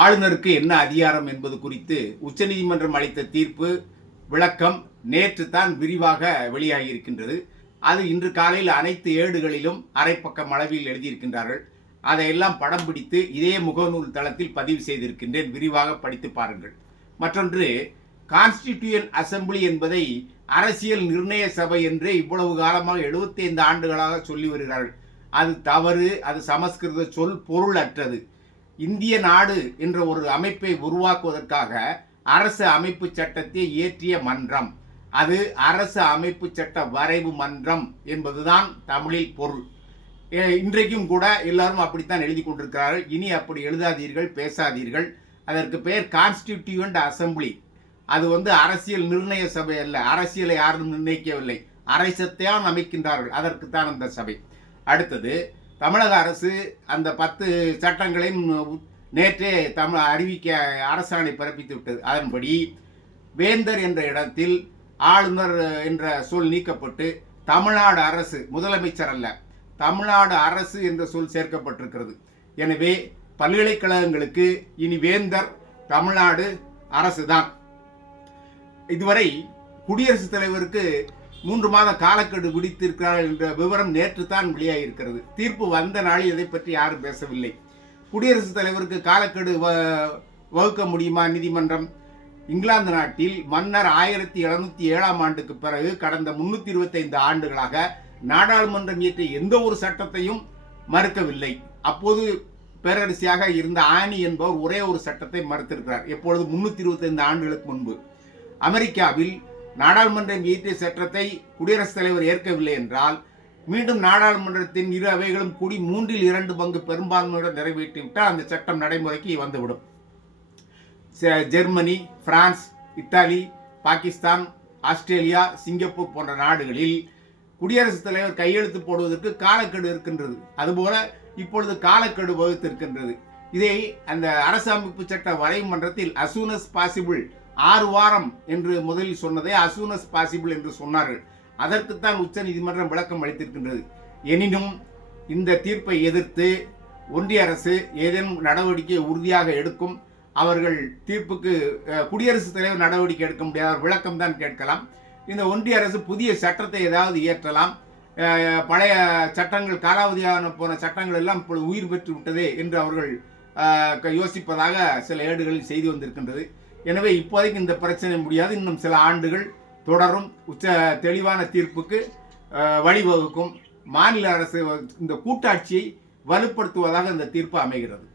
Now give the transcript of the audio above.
ஆளுநருக்கு என்ன அதிகாரம் என்பது குறித்து உச்சநீதிமன்றம் அளித்த தீர்ப்பு விளக்கம் நேற்று தான் விரிவாக வெளியாகி இருக்கின்றது அது இன்று காலையில் அனைத்து ஏடுகளிலும் அரை பக்கம் அளவில் எழுதியிருக்கின்றார்கள். அதையெல்லாம் படம் பிடித்து இதே முகநூல் தளத்தில் பதிவு செய்திருக்கின்றேன். விரிவாக படித்து பாருங்கள். மற்றொன்று கான்ஸ்டிடியூயன் அசெம்பிளி என்பதை அரசியல் நிர்ணய சபை என்று இவ்வளவு காலமாக 75 ஆண்டுகளாக சொல்லி வருகிறார்கள். அது தவறு அது சமஸ்கிருத சொல் பொருள் அற்றது இந்திய நாடு என்ற ஒரு அமைப்பை உருவாக்குவதற்காக அரசு அமைப்பு சட்டத்தை இயற்றிய மன்றம். அது அரசு அமைப்பு சட்ட வரைவு மன்றம் என்பதுதான் தமிழில் பொருள். இன்றைக்கும் கூட எல்லாரும் அப்படித்தான் எழுதி கொண்டிருக்கிறார்கள். இனி அப்படி எழுதாதீர்கள் பேசாதீர்கள். அதற்கு பெயர் கான்ஸ்டிடியூவன்ட் அசெம்பிளி. அது வந்து அரசியல் நிர்ணய சபை அல்ல அரசியலை யாரும் நிர்ணயிக்கவில்லை. அரசத்தையான் அமைக்கின்றார்கள். அதற்குத்தான் அந்த சபை. அடுத்தது தமிழக அரசு அந்த பத்து சட்டங்களையும் நேற்றே தமிழ் அறிவிக்க அரசாணை பிறப்பித்து விட்டது. அதன்படி வேந்தர் என்ற இடத்தில் ஆளுநர் என்ற சொல் நீக்கப்பட்டு தமிழ்நாடு அரசு முதலமைச்சர் அல்ல தமிழ்நாடு அரசு என்ற சொல் சேர்க்கப்பட்டிருக்கிறது. எனவே பல்கலைக்கழகங்களுக்கு இனி வேந்தர் தமிழ்நாடு அரசு தான் இதுவரை குடியரசுத் தலைவருக்கு மூன்று மாத காலக்கெடு விடித்திருக்கிறார் என்ற விவரம் நேற்று தான் வெளியாகியிருக்கிறது. தீர்ப்பு வந்த நாளில் இதை பற்றி யாரும் பேசவில்லை. குடியரசுத் தலைவருக்கு காலக்கெடு வ- வகுக்க முடியுமா நீதிமன்றம்? இங்கிலாந்து நாட்டில் மன்னர் ஆயிரத்தி எழுநூத்தி ஏழாம் ஆண்டுக்கு பிறகு கடந்த முன்னூத்தி இருபத்தைந்து ஆண்டுகளாக நாடாளுமன்றம் இயற்றிய எந்த ஒரு சட்டத்தையும் மறுக்கவில்லை. அப்போது பேரரசியாக இருந்த ஆனி என்பவர் ஒரே ஒரு சட்டத்தை மறுத்திருக்கிறார். எப்பொழுது முன்னூத்தி இருபத்தைந்து ஆண்டுகளுக்கு முன்பு. அமெரிக்காவில் நாடாளுமன்றம் இயற்றிய சட்டத்தை குடியரசுத் தலைவர் ஏற்கவில்லை என்றால் மீண்டும் நாடாளுமன்றத்தின் இரு அவைகளும் கூடி மூன்றில் இரண்டு பங்கு பெரும்பான்மையுடன் நிறைவேற்றிவிட்டால் அந்த சட்டம் நடைமுறைக்கு வந்துவிடும். Germany France Italy Pakistan Australia Singapore போன்ற நாடுகளில் குடியரசுத் தலைவர் கையெழுத்து போடுவதற்கு காலக்கெடு இருக்கின்றது. அதுபோல இப்பொழுது காலக்கெடு வகுத்திருக்கின்றது. இதை அந்த அரசமைப்பு சட்ட வரைமன்றத்தில் அசூனஸ் பாசிபிள் ஆறு வாரம் என்று முதலில் சொன்னதை அஸ் பாசிபிள் என்று சொன்னார்கள். அதற்குத்தான் உச்சநீதிமன்றம் விளக்கம் அளித்திருக்கின்றது. எனினும் இந்த தீர்ப்பை எதிர்த்து ஒன்றிய அரசு ஏதேனும் நடவடிக்கை உறுதியாக எடுக்கும் அவர்கள் தீர்ப்புக்கு குடியரசுத் தலைவர் நடவடிக்கை எடுக்க முடியாத விளக்கம் தான் கேட்கலாம். இந்த ஒன்றிய அரசு புதிய சட்டத்தை ஏதாவது இயற்றலாம். பழைய சட்டங்கள் காலாவதியான போன சட்டங்கள் எல்லாம் இப்பொழுது உயிர் பெற்று விட்டதே என்று அவர்கள் க- யோசிப்பதாக சில ஏடுகளில் செய்தி வந்திருக்கின்றது. எனவே இப்போதைக்கு இந்த பிரச்சனை முடியாது. இன்னும் சில ஆண்டுகள் தொடரும். உச்ச தெளிவான தீர்ப்புக்கு வழிவகுக்கும். மாநில அரசு இந்த கூட்டாட்சியை வலுப்படுத்துவதாக இந்த தீர்ப்பு அமைகிறது.